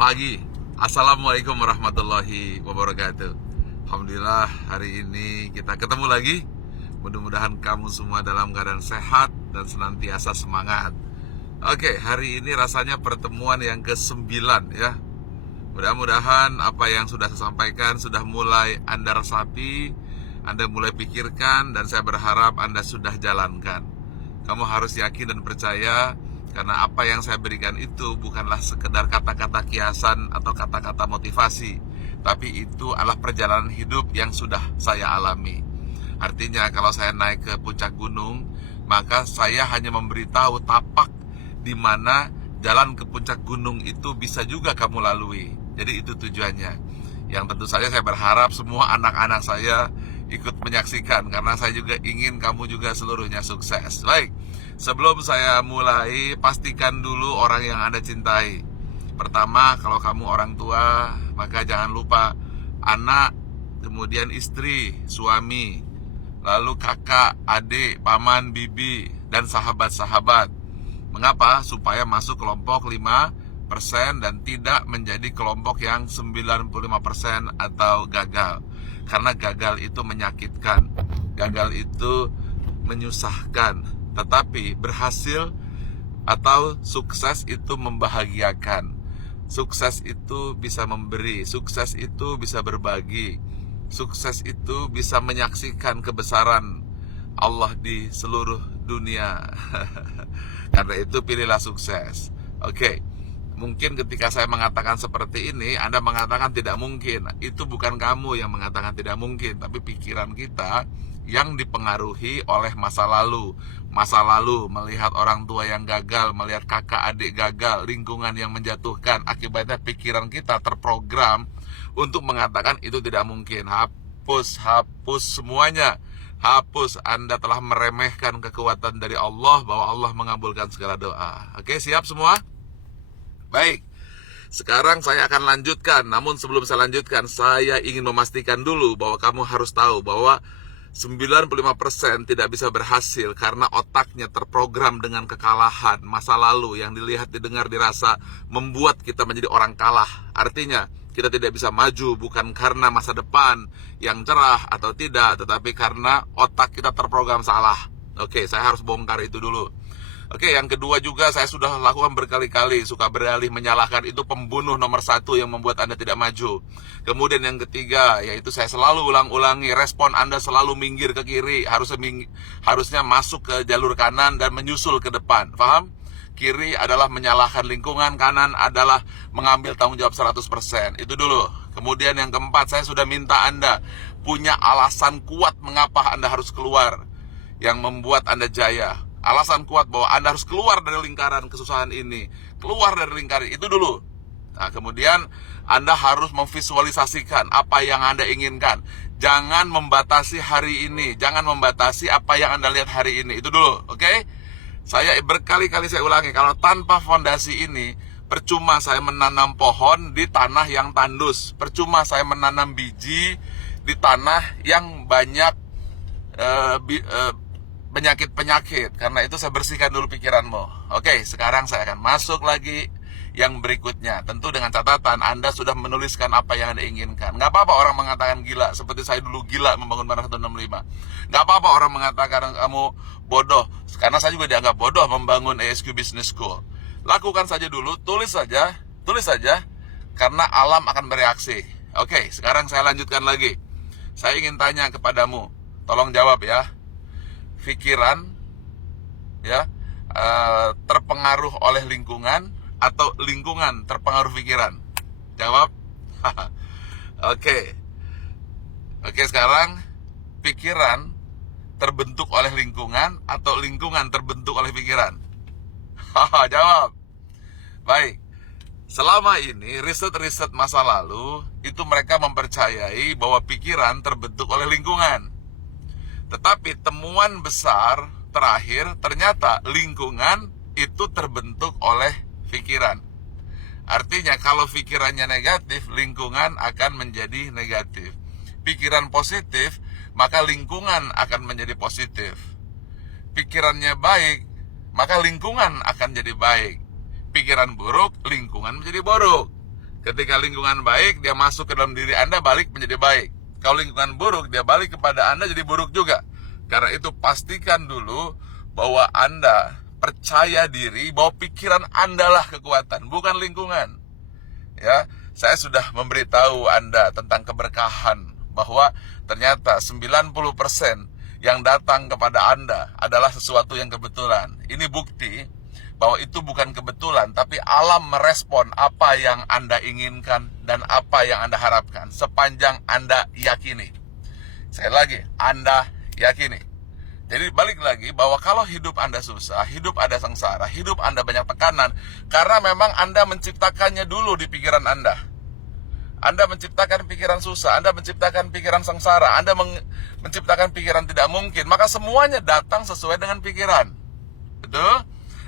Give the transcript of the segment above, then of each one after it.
pagi. Assalamualaikum warahmatullahi wabarakatuh. Alhamdulillah hari ini kita ketemu lagi. Mudah-mudahan kamu semua dalam keadaan sehat dan senantiasa semangat. Oke, hari ini rasanya pertemuan yang ke-9 ya. Mudah-mudahan apa yang sudah saya sampaikan sudah mulai Anda resapi, Anda mulai pikirkan, dan saya berharap Anda sudah jalankan. Kamu harus yakin dan percaya, karena apa yang saya berikan itu bukanlah sekedar kata-kata kiasan atau kata-kata motivasi, tapi itu adalah perjalanan hidup yang sudah saya alami. Artinya kalau saya naik ke puncak gunung, maka saya hanya memberitahu tapak di mana jalan ke puncak gunung itu bisa juga kamu lalui. Jadi itu tujuannya. Yang tentu saja saya berharap semua anak-anak saya ikut menyaksikan, karena saya juga ingin kamu juga seluruhnya sukses. Baik, sebelum saya mulai, pastikan dulu orang yang Anda cintai. Pertama, kalau kamu orang tua, maka jangan lupa anak, kemudian istri, suami, lalu kakak, adik, paman, bibi, dan sahabat-sahabat. Mengapa? Supaya masuk kelompok 5% dan tidak menjadi kelompok yang 95% atau gagal. Karena gagal itu menyakitkan, gagal itu menyusahkan, tetapi berhasil atau sukses itu membahagiakan. Sukses itu bisa memberi, sukses itu bisa berbagi, sukses itu bisa menyaksikan kebesaran Allah di seluruh dunia. Karena itu pilihlah sukses. Oke. Mungkin ketika saya mengatakan seperti ini, Anda mengatakan tidak mungkin. Itu bukan kamu yang mengatakan tidak mungkin, tapi pikiran kita yang dipengaruhi oleh masa lalu. Masa lalu melihat orang tua yang gagal, melihat kakak adik gagal, lingkungan yang menjatuhkan. Akibatnya pikiran kita terprogram untuk mengatakan itu tidak mungkin. Hapus semuanya. Hapus, Anda telah meremehkan kekuatan dari Allah, bahwa Allah mengabulkan segala doa. Oke, siap semua? Baik, sekarang saya akan lanjutkan. Namun sebelum saya lanjutkan, saya ingin memastikan dulu bahwa kamu harus tahu bahwa 95% tidak bisa berhasil karena otaknya terprogram dengan kekalahan masa lalu yang dilihat, didengar, dirasa, membuat kita menjadi orang kalah. Artinya, kita tidak bisa maju bukan karena masa depan yang cerah atau tidak, tetapi karena otak kita terprogram salah. Oke, saya harus bongkar itu dulu. Oke, yang kedua juga saya sudah lakukan berkali-kali, suka beralih menyalahkan, itu pembunuh nomor 1 yang membuat Anda tidak maju. Kemudian yang ketiga, yaitu saya selalu ulang-ulangi, respon Anda selalu minggir ke kiri, harusnya masuk ke jalur kanan dan menyusul ke depan. Paham? Kiri adalah menyalahkan lingkungan, kanan adalah mengambil tanggung jawab 100%. Itu dulu. Kemudian yang keempat, saya sudah minta Anda punya alasan kuat mengapa Anda harus keluar, yang membuat Anda jaya. Alasan kuat bahwa Anda harus keluar dari lingkaran kesusahan ini, keluar dari lingkaran itu dulu. Nah, kemudian Anda harus memvisualisasikan apa yang Anda inginkan. Jangan membatasi hari ini, jangan membatasi apa yang Anda lihat hari ini. Itu dulu, oke? Saya berkali-kali saya ulangi, kalau tanpa fondasi ini, percuma saya menanam pohon di tanah yang tandus, percuma saya menanam biji di tanah yang banyak penyakit-penyakit. Karena itu saya bersihkan dulu pikiranmu. Oke, sekarang saya akan masuk lagi yang berikutnya. Tentu dengan catatan Anda sudah menuliskan apa yang Anda inginkan. Nggak apa-apa orang mengatakan gila, seperti saya dulu gila membangun Manara 165. Nggak apa-apa orang mengatakan kamu bodoh, karena saya juga dianggap bodoh membangun ASQ Business School. Lakukan saja dulu, tulis saja, karena alam akan bereaksi. Oke, sekarang saya lanjutkan lagi. Saya ingin tanya kepadamu, tolong jawab ya. Pikiran ya terpengaruh oleh lingkungan atau lingkungan terpengaruh pikiran? Jawab. Oke, sekarang pikiran terbentuk oleh lingkungan atau lingkungan terbentuk oleh pikiran? Jawab. Baik. Selama ini riset-riset masa lalu itu mereka mempercayai bahwa pikiran terbentuk oleh lingkungan. Tetapi temuan besar terakhir, ternyata lingkungan itu terbentuk oleh pikiran. Artinya kalau pikirannya negatif, lingkungan akan menjadi negatif. Pikiran positif, maka lingkungan akan menjadi positif. Pikirannya baik, maka lingkungan akan jadi baik. Pikiran buruk, lingkungan menjadi buruk. Ketika lingkungan baik, dia masuk ke dalam diri Anda, balik menjadi baik. Kalau lingkungan buruk, dia balik kepada Anda jadi buruk juga. Karena itu pastikan dulu bahwa Anda percaya diri bahwa pikiran Anda lah kekuatan, bukan lingkungan. Ya, saya sudah memberitahu Anda tentang keberkahan, bahwa ternyata 90% yang datang kepada Anda adalah sesuatu yang kebetulan. Ini bukti bahwa itu bukan kebetulan, tapi alam merespon apa yang Anda inginkan dan apa yang Anda harapkan sepanjang Anda yakini. Sekali lagi, Anda yakini. Jadi balik lagi bahwa kalau hidup Anda susah, hidup Anda sengsara, hidup Anda banyak tekanan, karena memang Anda menciptakannya dulu di pikiran Anda. Anda menciptakan pikiran susah, Anda menciptakan pikiran sengsara, Anda menciptakan pikiran tidak mungkin, maka semuanya datang sesuai dengan pikiran. Betul?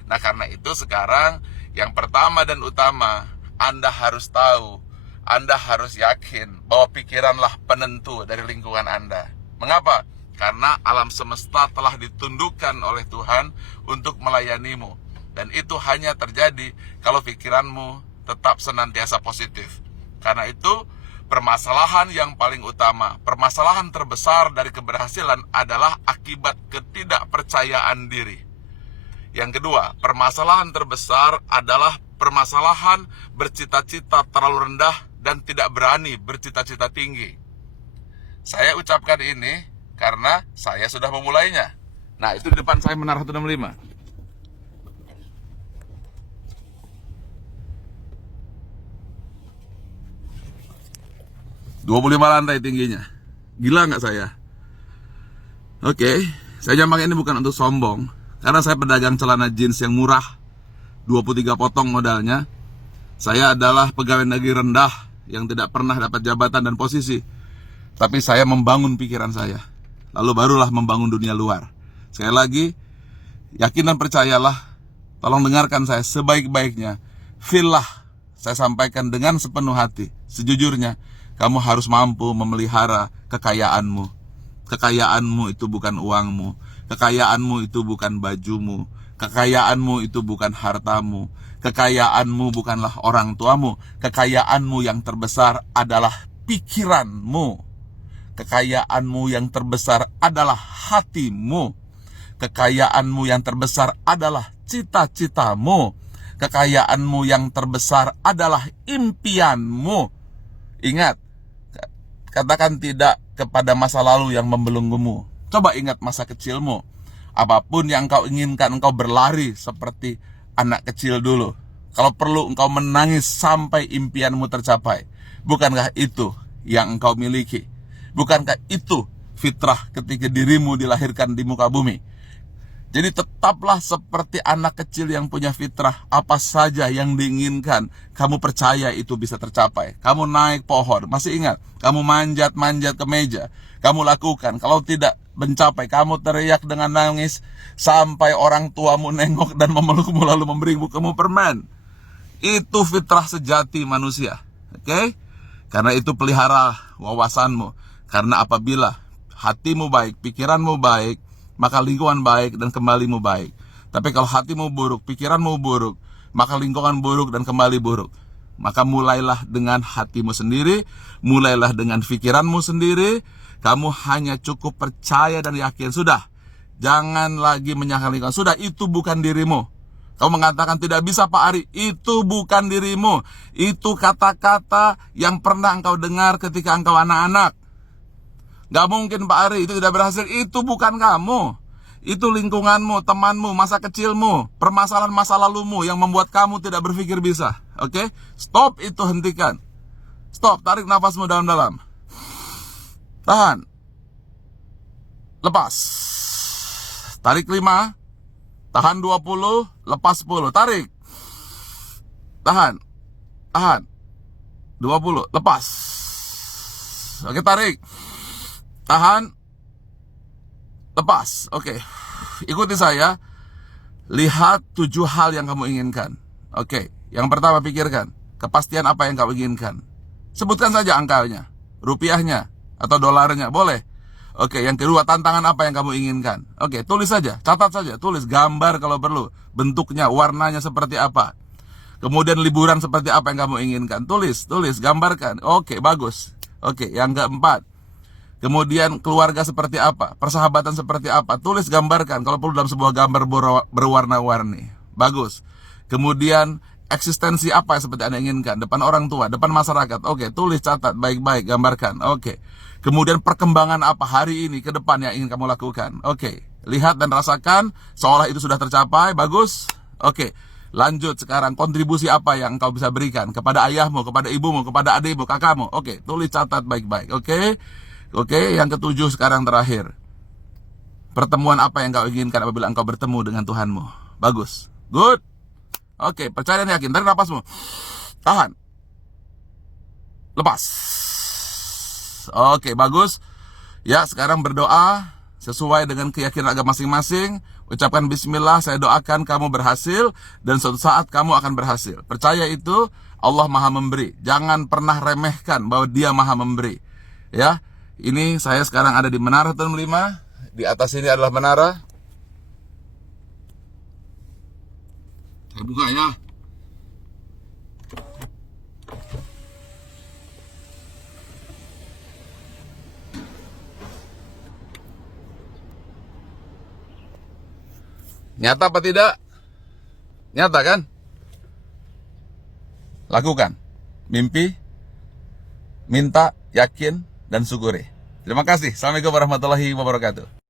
Nah, karena itu sekarang yang pertama dan utama, Anda harus tahu, Anda harus yakin bahwa pikiranlah penentu dari lingkungan Anda. Mengapa? Karena alam semesta telah ditundukkan oleh Tuhan untuk melayanimu. Dan itu hanya terjadi kalau pikiranmu tetap senantiasa positif. Karena itu, permasalahan yang paling utama, permasalahan terbesar dari keberhasilan adalah akibat ketidakpercayaan diri. Yang kedua, permasalahan terbesar adalah permasalahan bercita-cita terlalu rendah dan tidak berani bercita-cita tinggi. Saya ucapkan ini karena saya sudah memulainya. Nah, itu di depan saya Menara 165. 25 lantai tingginya. Gila nggak saya? Oke, saya jamak ini bukan untuk sombong, karena saya pedagang celana jeans yang murah, 23 potong modalnya. Saya adalah pegawai negeri rendah yang tidak pernah dapat jabatan dan posisi. Tapi saya membangun pikiran saya, lalu barulah membangun dunia luar. Sekali lagi, yakin dan percayalah. Tolong dengarkan saya sebaik-baiknya. Feel-lah, saya sampaikan dengan sepenuh hati. Sejujurnya, kamu harus mampu memelihara kekayaanmu. Kekayaanmu itu bukan uangmu. Kekayaanmu itu bukan bajumu. Kekayaanmu itu bukan hartamu. Kekayaanmu bukanlah orang tuamu. Kekayaanmu yang terbesar adalah pikiranmu. Kekayaanmu yang terbesar adalah hatimu. Kekayaanmu yang terbesar adalah cita-citamu. Kekayaanmu yang terbesar adalah impianmu. Ingat, katakan tidak kepada masa lalu yang membelenggumu. Coba ingat masa kecilmu. Apapun yang engkau inginkan, engkau berlari seperti anak kecil dulu. Kalau perlu engkau menangis sampai impianmu tercapai. Bukankah itu yang engkau miliki? Bukankah itu fitrah ketika dirimu dilahirkan di muka bumi? Jadi tetaplah seperti anak kecil yang punya fitrah. Apa saja yang diinginkan, kamu percaya itu bisa tercapai. Kamu naik pohon, masih ingat? Kamu manjat-manjat ke meja, kamu lakukan. Kalau tidak mencapai, kamu teriak dengan nangis sampai orang tuamu nengok dan memelukmu lalu memberimu kamu permen. Itu fitrah sejati manusia. Oke? Karena itu pelihara wawasanmu. Karena apabila hatimu baik, pikiranmu baik, maka lingkungan baik dan kembalimu baik. Tapi kalau hatimu buruk, pikiranmu buruk, maka lingkungan buruk dan kembali buruk. Maka mulailah dengan hatimu sendiri, mulailah dengan pikiranmu sendiri. Kamu hanya cukup percaya dan yakin. Sudah, jangan lagi menyalahkan lingkungan. Sudah, itu bukan dirimu. Kamu mengatakan tidak bisa Pak Ari, itu bukan dirimu. Itu kata-kata yang pernah engkau dengar ketika engkau anak-anak. Gak mungkin Pak Ari, itu tidak berhasil. Itu bukan kamu. Itu lingkunganmu, temanmu, masa kecilmu, permasalahan masa lalumu yang membuat kamu tidak berpikir bisa. Oke? Stop itu, hentikan. Stop, tarik nafasmu dalam-dalam. Tahan. Lepas. Tarik 5. Tahan 20. Lepas 10. Tarik. Tahan. Tahan. 20. Lepas. Oke, tarik. Tahan. Lepas. Oke. Ikuti saya. Lihat 7 hal yang kamu inginkan. Oke. Yang pertama, pikirkan kepastian apa yang kamu inginkan. Sebutkan saja angkanya, rupiahnya atau dolarnya, boleh. Oke. Yang kedua, tantangan apa yang kamu inginkan. Oke, tulis saja, catat saja, tulis gambar kalau perlu, bentuknya, warnanya seperti apa. Kemudian liburan seperti apa yang kamu inginkan? Tulis, gambarkan. Oke, bagus. Oke, yang keempat. Kemudian keluarga seperti apa? Persahabatan seperti apa? Tulis, gambarkan. Kalau perlu dalam sebuah gambar berwarna-warni. Bagus. Kemudian eksistensi apa yang seperti Anda inginkan? Depan orang tua, depan masyarakat. Oke, tulis, catat, baik-baik, gambarkan. Oke. Kemudian perkembangan apa hari ini ke depan yang ingin kamu lakukan? Oke. Lihat dan rasakan seolah itu sudah tercapai. Bagus. Oke. Lanjut sekarang, kontribusi apa yang engkau bisa berikan kepada ayahmu, kepada ibumu, kepada adikmu, kakakmu. Oke, tulis, catat baik-baik. Oke. Oke, yang ketujuh sekarang terakhir. Pertemuan apa yang engkau inginkan apabila engkau bertemu dengan Tuhanmu? Bagus. Good. Oke, percaya dan yakin. Tarik napasmu. Tahan. Lepas. Oke, bagus. Ya, sekarang berdoa sesuai dengan keyakinan agama masing-masing. Ucapkan bismillah, saya doakan kamu berhasil. Dan suatu saat kamu akan berhasil. Percaya itu, Allah maha memberi. Jangan pernah remehkan bahwa dia maha memberi. Ya, ini saya sekarang ada di Menara Tahun 5. Di atas ini adalah menara. Saya buka ya. Nyata apa tidak? Nyata kan? Lakukan. Mimpi, minta, yakin, dan syukuri. Terima kasih. Assalamualaikum warahmatullahi wabarakatuh.